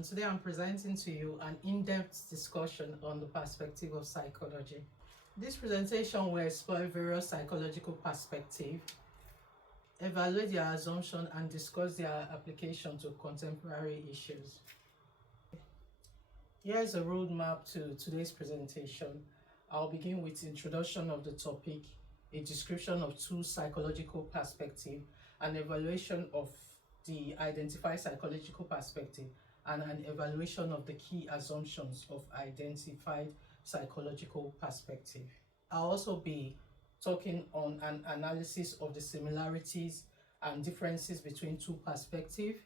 everyone. Today I'm presenting to you an in-depth discussion on the perspective of psychology. This presentation will explore various psychological perspectives, evaluate their assumption, and discuss their application to contemporary issues. Here's a roadmap to today's presentation. I'll begin with introduction of the topic, a description of two psychological perspectives, an evaluation of the identified psychological perspective, and an evaluation of the key assumptions of identified psychological perspective. I'll also be talking on an analysis of the similarities and differences between two perspectives,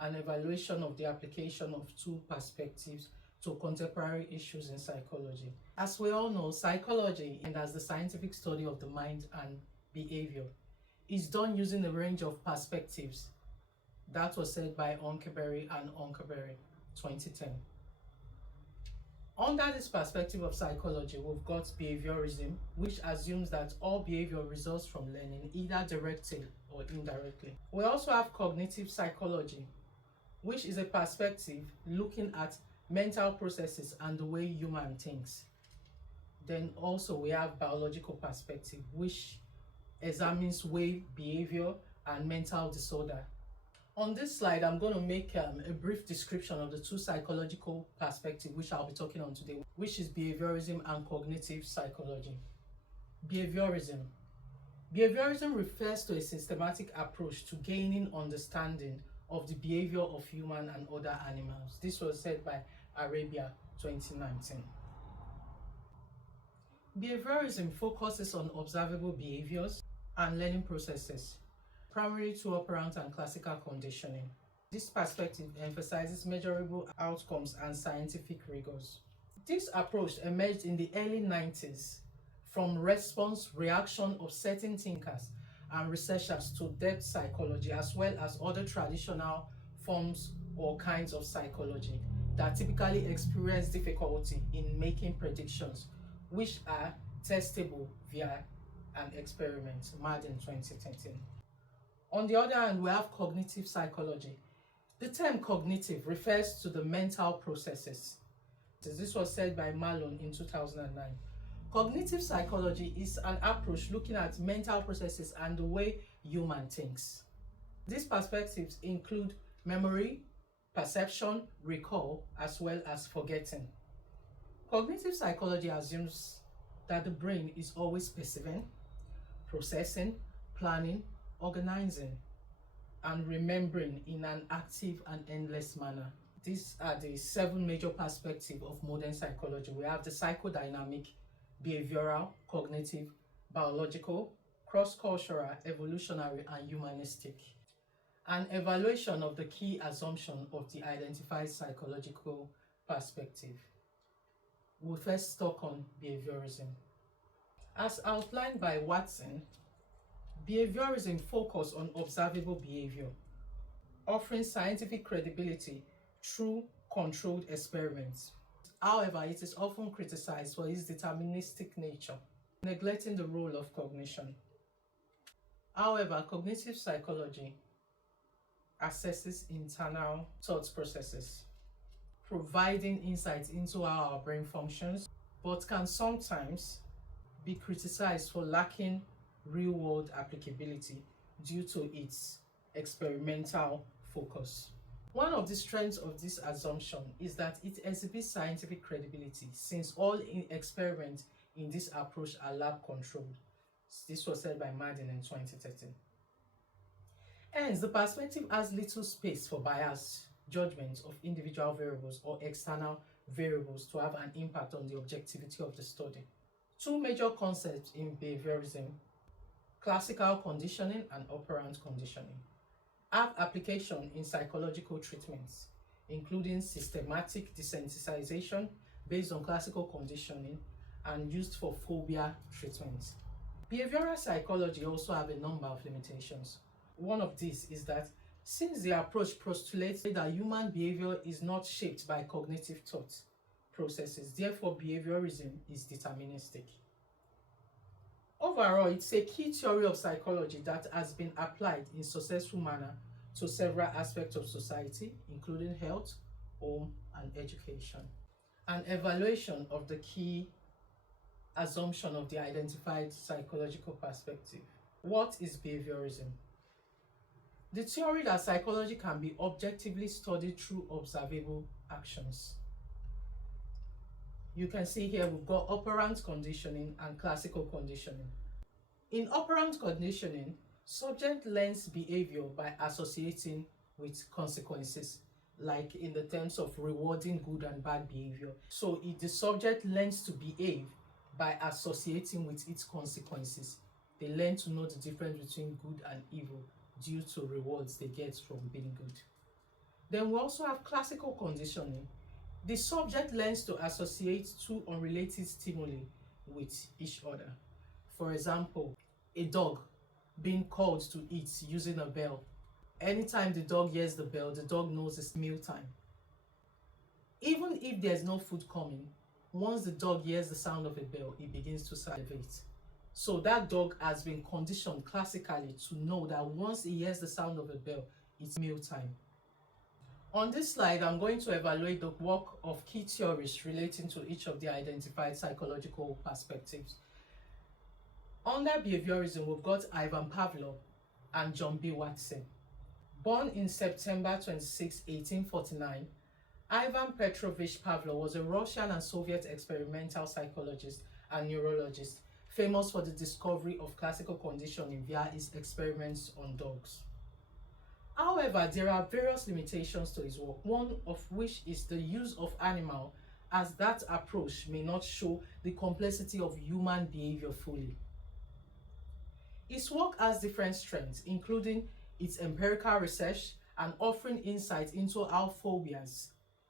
an evaluation of the application of two perspectives to contemporary issues in psychology. As we all know, psychology, and as the scientific study of the mind and behavior, is done using a range of perspectives. That was said by Onkeberry and Onkeberry, 2010. Under this perspective of psychology, we've got behaviorism, which assumes that all behavior results from learning, either directly or indirectly. We also have cognitive psychology, which is a perspective looking at mental processes and the way human thinks. Then also we have biological perspective, which examines way behavior and mental disorder. On this slide, I'm going to make a brief description of the two psychological perspectives which I'll be talking on today, which is behaviorism and cognitive psychology. Behaviorism. Behaviorism refers to a systematic approach to gaining understanding of the behavior of human and other animals. This was said by Arabia, 2019. Behaviorism focuses on observable behaviors and learning processes, primarily through operant and classical conditioning. This perspective emphasizes measurable outcomes and scientific rigors. This approach emerged in the early 90s from reaction of certain thinkers and researchers to depth psychology, as well as other traditional forms or kinds of psychology that typically experience difficulty in making predictions, which are testable via an experiment, Madden 2013. On the other hand, we have cognitive psychology. The term cognitive refers to the mental processes. This was said by Malone in 2009. Cognitive psychology is an approach looking at mental processes and the way human thinks. These perspectives include memory, perception, recall, as well as forgetting. Cognitive psychology assumes that the brain is always perceiving, processing, planning, organizing, and remembering in an active and endless manner. These are the 7 major perspectives of modern psychology. We have the psychodynamic, behavioral, cognitive, biological, cross-cultural, evolutionary, and humanistic. An evaluation of the key assumption of the identified psychological perspective. We'll first talk on behaviorism. As outlined by Watson, behaviorism focuses on observable behavior, offering scientific credibility through controlled experiments. However, it is often criticized for its deterministic nature, neglecting the role of cognition. However, cognitive psychology assesses internal thought processes, providing insight into how our brain functions, but can sometimes be criticized for lacking real-world applicability due to its experimental focus. One of the strengths of this assumption is that it exhibits scientific credibility, since all experiments in this approach are lab-controlled. This was said by Madden in 2013. Hence, the perspective has little space for bias, judgments of individual variables or external variables to have an impact on the objectivity of the study. Two major concepts in behaviorism, classical conditioning and operant conditioning, have application in psychological treatments, including systematic desensitization based on classical conditioning and used for phobia treatments. Behavioral psychology also have a number of limitations. One of these is that since the approach postulates that human behavior is not shaped by cognitive thought processes, therefore behaviorism is deterministic. Overall, it's a key theory of psychology that has been applied in successful manner to several aspects of society, including health, home, and education. An evaluation of the key assumption of the identified psychological perspective. What is behaviorism? The theory that psychology can be objectively studied through observable actions. You can see here we've got operant conditioning and classical conditioning. In operant conditioning, subject learns behavior by associating with consequences, like in the terms of rewarding good and bad behavior. So if the subject learns to behave by associating with its consequences, they learn to know the difference between good and evil due to rewards they get from being good. Then we also have classical conditioning. The subject learns to associate two unrelated stimuli with each other. For example, a dog being called to eat using a bell. Anytime the dog hears the bell, the dog knows it's meal time. Even if there's no food coming, once the dog hears the sound of a bell, it begins to salivate. So that dog has been conditioned classically to know that once he hears the sound of a bell, it's meal time. On this slide, I'm going to evaluate the work of key theorists relating to each of the identified psychological perspectives. Under behaviorism, we've got Ivan Pavlov and John B. Watson. Born in September 26, 1849, Ivan Petrovich Pavlov was a Russian and Soviet experimental psychologist and neurologist, famous for the discovery of classical conditioning via his experiments on dogs. However, there are various limitations to his work, one of which is the use of animal, as that approach may not show the complexity of human behavior fully. His work has different strengths, including its empirical research and offering insight into how phobias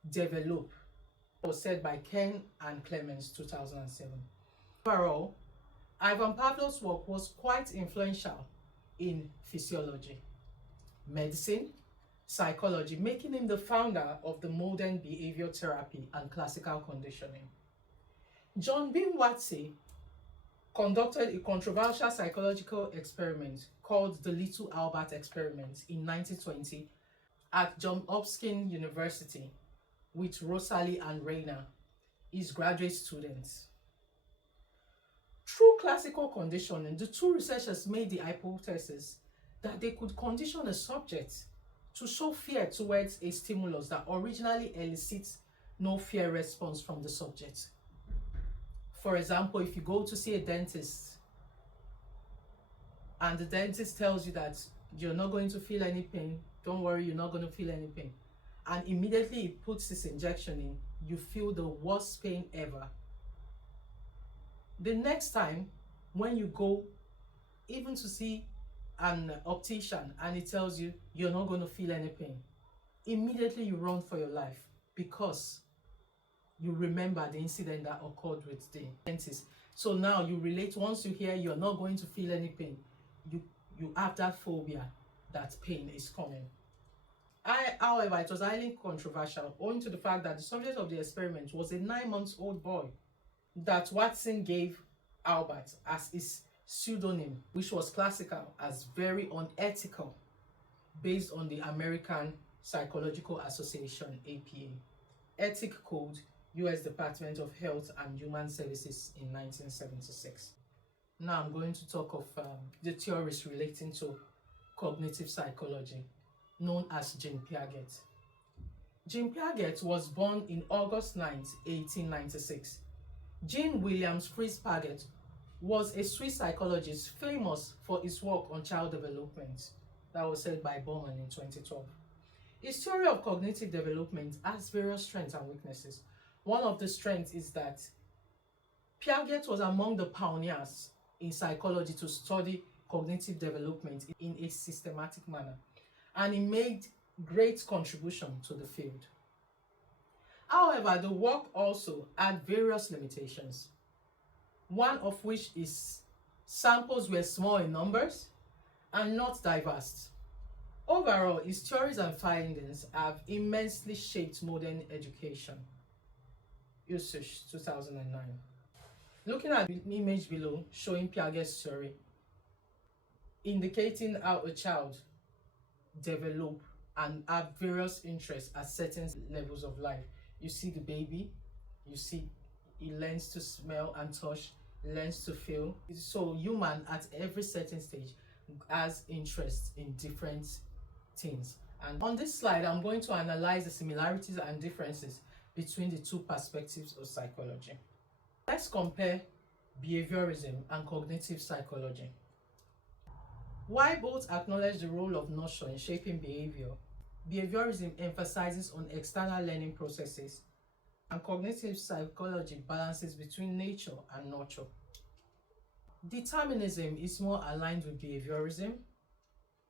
develop, was said by Ken and Clemens, 2007. Overall, Ivan Pavlov's work was quite influential in physiology, medicine, psychology, making him the founder of the modern behavior therapy and classical conditioning. John B. Watson conducted a controversial psychological experiment called the Little Albert Experiment in 1920 at Johns Hopkins University with Rosalie and Rainer, his graduate students. Through classical conditioning, the two researchers made the hypothesis that they could condition a subject to show fear towards a stimulus that originally elicits no fear response from the subject. For example, if you go to see a dentist and the dentist tells you that you're not going to feel any pain, don't worry, you're not going to feel any pain, and immediately he puts this injection in, you feel the worst pain ever. The next time when you go even to see an optician and he tells you you're not going to feel any pain, immediately you run for your life because you remember the incident that occurred with the dentist. So now you relate, once you hear you're not going to feel any pain, you have that phobia that pain is coming. However, it was highly controversial owing to the fact that the subject of the experiment was a 9-month-old boy that Watson gave Albert as his pseudonym, which was classical as very unethical based on the American Psychological Association, APA, Ethic Code, US Department of Health and Human Services in 1976. Now I'm going to talk of the theories relating to cognitive psychology, known as Jean Piaget. Jean Piaget was born in August 9, 1896. Jean Williams Fritz Piaget was a Swiss psychologist famous for his work on child development that was said by Bowman in 2012. His theory of cognitive development has various strengths and weaknesses. One of the strengths is that Piaget was among the pioneers in psychology to study cognitive development in a systematic manner, and he made great contribution to the field. However, the work also had various limitations, one of which is samples were small in numbers and not diverse. Overall, his theories and findings have immensely shaped modern education. Usage, 2009. Looking at the image below showing Piaget's theory, indicating how a child develops and have various interests at certain levels of life. You see the baby, you see he learns to smell and touch, learns to feel. So human at every certain stage has interest in different things. And on this slide, I'm going to analyze the similarities and differences between the two perspectives of psychology. Let's compare behaviorism and cognitive psychology. While both acknowledge the role of nurture in shaping behavior, behaviorism emphasizes on external learning processes, and cognitive psychology balances between nature and nurture. Determinism is more aligned with behaviorism,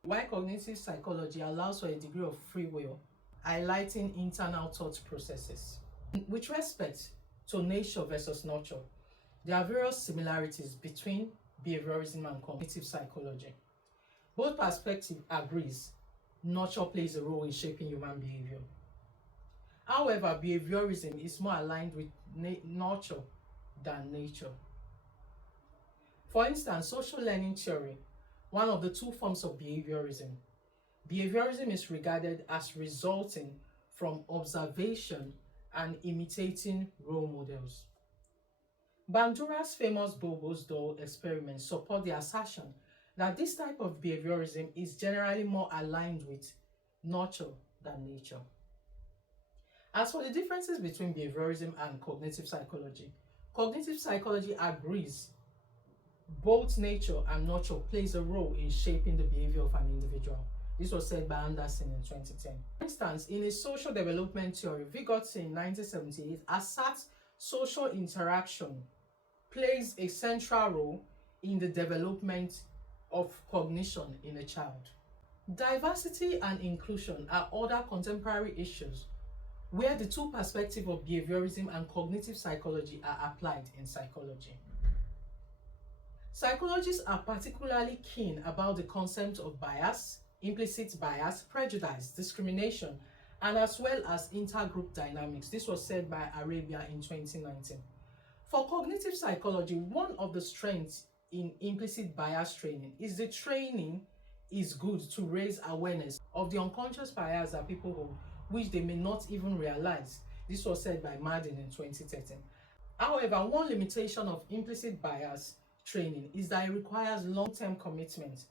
while cognitive psychology allows for a degree of free will, highlighting internal thought processes. With respect to nature versus nurture, there are various similarities between behaviorism and cognitive psychology. Both perspectives agrees nurture plays a role in shaping human behavior. However, behaviorism is more aligned with nurture than nature. For instance, social learning theory, one of the two forms of behaviorism. Behaviorism is regarded as resulting from observation and imitating role models. Bandura's famous Bobo's doll experiment support the assertion that this type of behaviorism is generally more aligned with nurture than nature. As for the differences between behaviorism and cognitive psychology agrees both nature and nurture plays a role in shaping the behavior of an individual. This was said by Anderson in 2010. For instance, in his social development theory, Vygotsky in 1978 asserts social interaction plays a central role in the development of cognition in a child. Diversity and inclusion are other contemporary issues where the two perspectives of behaviorism and cognitive psychology are applied in psychology. Psychologists are particularly keen about the concept of bias, implicit bias, prejudice, discrimination, and as well as intergroup dynamics. This was said by Arabia in 2019. For cognitive psychology, one of the strengths in implicit bias training is the training is good to raise awareness of the unconscious bias that people hold, which they may not even realize. This was said by Madden in 2013. However, one limitation of implicit bias training is that it requires long-term commitment.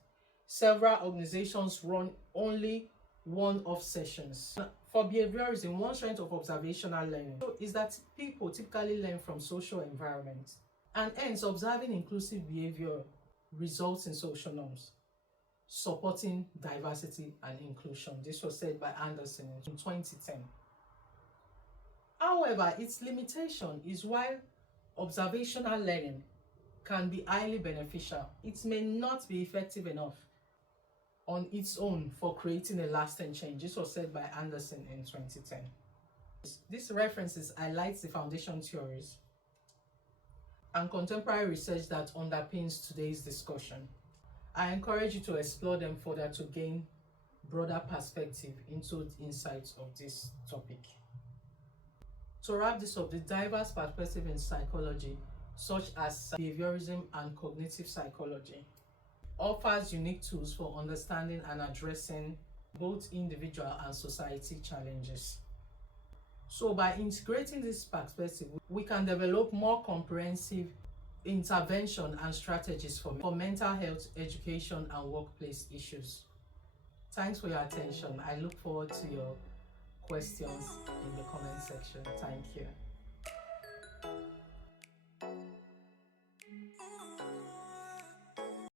Several organizations run only one-off sessions. For behaviorism, one strength of observational learning is that people typically learn from social environments, and hence observing inclusive behavior results in social norms, supporting diversity and inclusion. This was said by Anderson in 2010. However, its limitation is while observational learning can be highly beneficial, it may not be effective enough on its own for creating a lasting change. This was said by Anderson in 2010. This references highlights the foundation theories and contemporary research that underpins today's discussion. I encourage you to explore them further to gain broader perspective into the insights of this topic. To wrap this up, the diverse perspective in psychology, such as behaviorism and cognitive psychology, offers unique tools for understanding and addressing both individual and society challenges. So by integrating this perspective, we can develop more comprehensive intervention and strategies for mental health, education, and workplace issues. Thanks for your attention. I look forward to your questions in the comment section. Thank you.